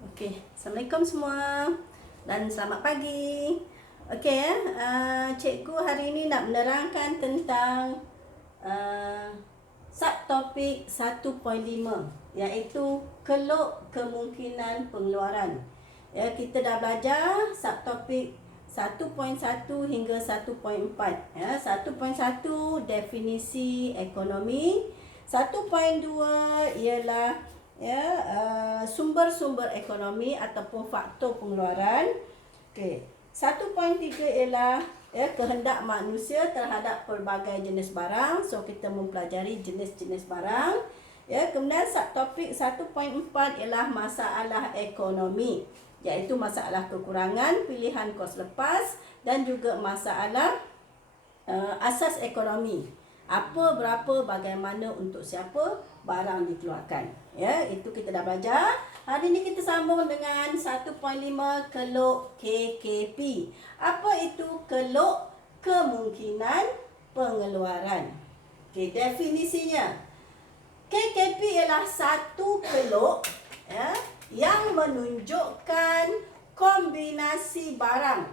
Okey, Assalamualaikum semua dan selamat pagi. Okey, cikgu hari ini nak menerangkan tentang subtopik 1.5 iaitu keluk kemungkinan pengeluaran. Ya, kita dah belajar subtopik 1.1 hingga 1.4. Ya, 1.1 definisi ekonomi, 1.2 ialah sumber-sumber ekonomi ataupun faktor pengeluaran. Okey, 1.3 ialah kehendak manusia terhadap pelbagai jenis barang. So kita mempelajari jenis-jenis barang. Kemudian subtopik 1.4 ialah masalah ekonomi, iaitu masalah kekurangan, pilihan kos lepas dan juga masalah asas ekonomi. Apa, berapa, bagaimana, untuk siapa barang dikeluarkan. Ya, itu kita dah belajar. Hari ini kita sambung dengan 1.5 keluk KKP. Apa itu keluk kemungkinan pengeluaran? Okey, definisinya. KKP ialah satu keluk yang menunjukkan kombinasi barang,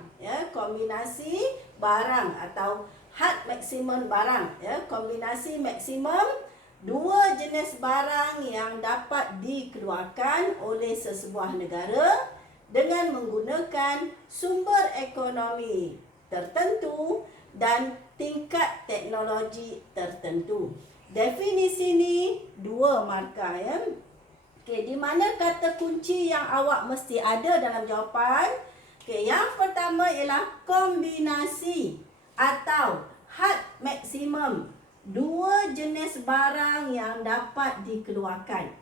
kombinasi barang atau had maksimum barang, kombinasi maksimum dua jenis barang yang dapat dikeluarkan oleh sesebuah negara dengan menggunakan sumber ekonomi tertentu dan tingkat teknologi tertentu. Definisi ni dua markah, Okey, di mana kata kunci yang awak mesti ada dalam jawapan? Okey, yang pertama ialah kombinasi atau had maksimum dua jenis barang yang dapat dikeluarkan.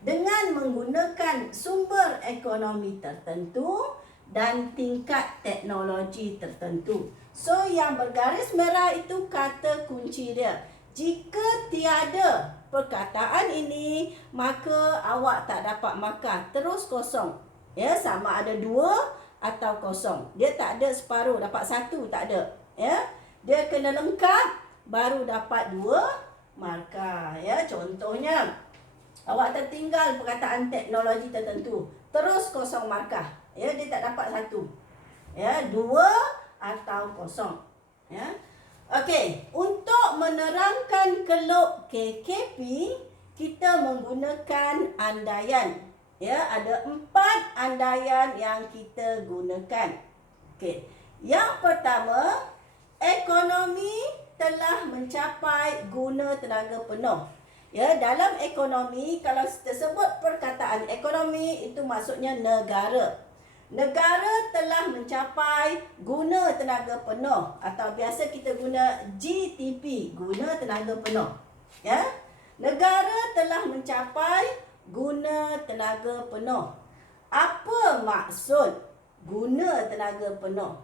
Dengan menggunakan sumber ekonomi tertentu dan tingkat teknologi tertentu. So yang bergaris merah itu kata kunci dia. Jika tiada perkataan ini, maka awak tak dapat markah, terus kosong. Sama ada dua atau kosong. Dia tak ada separuh, dapat satu, tak ada. Dia kena lengkap baru dapat dua markah. Contohnya, awak tertinggal perkataan teknologi tertentu, terus kosong markah. Dia tak dapat satu. Dua atau kosong. Okey, untuk menerangkan keluk KKP, kita menggunakan andaian. Ada 4 andaian yang kita gunakan. Okey, yang pertama, ekonomi telah mencapai guna tenaga penuh. Dalam ekonomi, kalau kita sebut perkataan ekonomi, itu maksudnya negara. Negara telah mencapai guna tenaga penuh, atau biasa kita guna GTP, guna tenaga penuh. Negara telah mencapai guna tenaga penuh. Apa maksud guna tenaga penuh?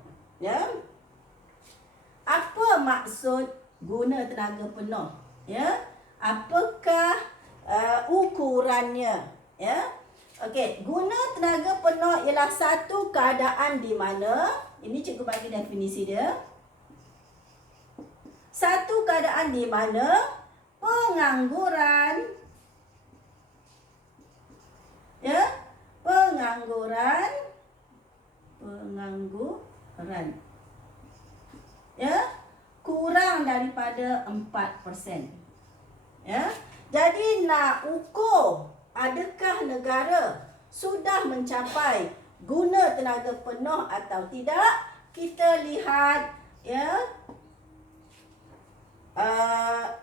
Apa maksud guna tenaga penuh? Apakah ukurannya? Okey, guna tenaga penuh ialah satu keadaan di mana, ini cikgu bagi definisi dia. Satu keadaan di mana pengangguran kurang daripada 4%. Jadi nak ukur adakah negara sudah mencapai guna tenaga penuh atau tidak, kita lihat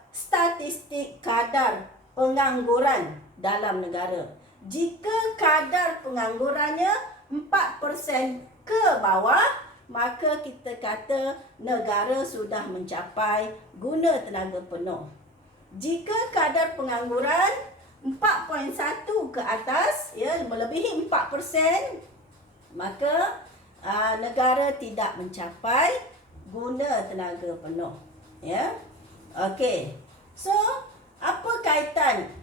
statistik kadar pengangguran dalam negara. Jika kadar penganggurannya 4% ke bawah, maka kita kata negara sudah mencapai guna tenaga penuh. Jika kadar pengangguran 4.1 ke atas, melebihi 4%, maka negara tidak mencapai guna tenaga penuh. Okey. So, apa kaitan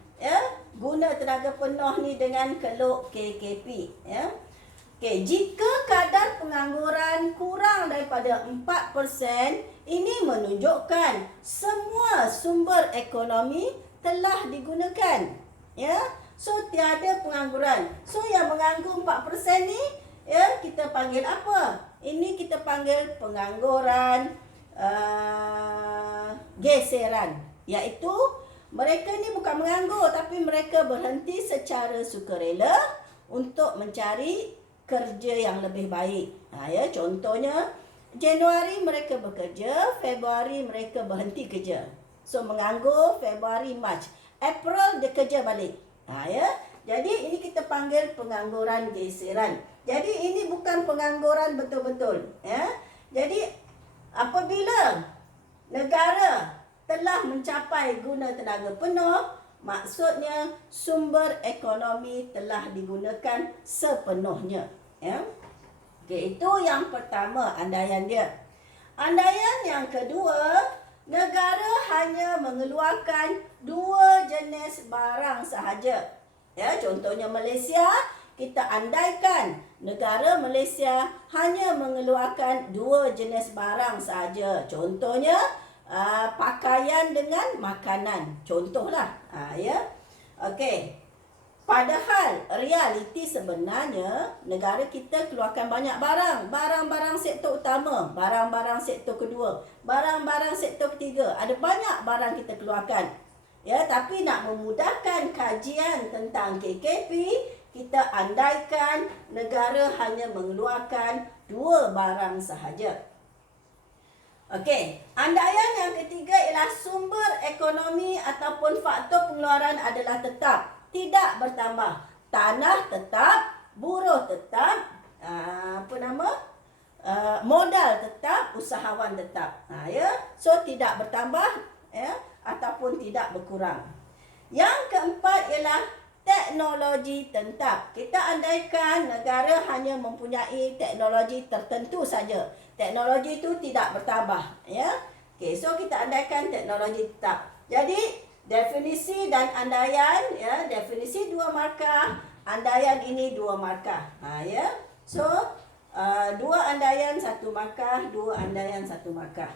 guna tenaga penuh ni dengan keluk KKP? Okey, jika kadar pengangguran kurang daripada 4%, ini menunjukkan semua sumber ekonomi telah digunakan. So tiada pengangguran. So yang menganggur 4% ni, ya, kita panggil apa? Ini kita panggil pengangguran geseran. Iaitu mereka ni bukan menganggur, tapi mereka berhenti secara sukarela untuk mencari kerja yang lebih baik. Ya, contohnya Januari mereka bekerja, Februari mereka berhenti kerja. So menganggur Februari, Mac. April dia kerja balik. Ya. Jadi ini kita panggil pengangguran geseran. Jadi ini bukan pengangguran betul-betul, ya. Jadi apabila negara telah mencapai guna tenaga penuh, maksudnya sumber ekonomi telah digunakan sepenuhnya, ya. Okey, itu yang pertama andaian dia. Andaian yang kedua, negara hanya mengeluarkan 2 jenis barang sahaja. Ya, contohnya Malaysia, kita andaikan negara Malaysia hanya mengeluarkan 2 jenis barang sahaja. Contohnya pakaian dengan makanan. Contohlah, ya. Okey. Padahal realiti sebenarnya negara kita keluarkan banyak barang. Barang-barang sektor utama, barang-barang sektor kedua, barang-barang sektor ketiga. Ada banyak barang kita keluarkan. Ya, tapi nak memudahkan kajian tentang KKP, kita andaikan negara hanya mengeluarkan 2 barang sahaja. Okey, andaian yang ketiga ialah sumber ekonomi ataupun faktor pengeluaran adalah tetap, tidak bertambah. Tanah tetap, buruh tetap, modal tetap, usahawan tetap. Ya, so tidak bertambah, ya, ataupun tidak berkurang. Yang keempat ialah teknologi tetap. Kita andaikan negara hanya mempunyai teknologi tertentu saja. Teknologi itu tidak bertambah, ya. Okey, so kita andaikan teknologi tetap. Jadi definisi dan andaian, ya, definisi 2 markah, andaian ini 2 markah. Ya. So 2 andaian 1 markah, 2 andaian 1 markah.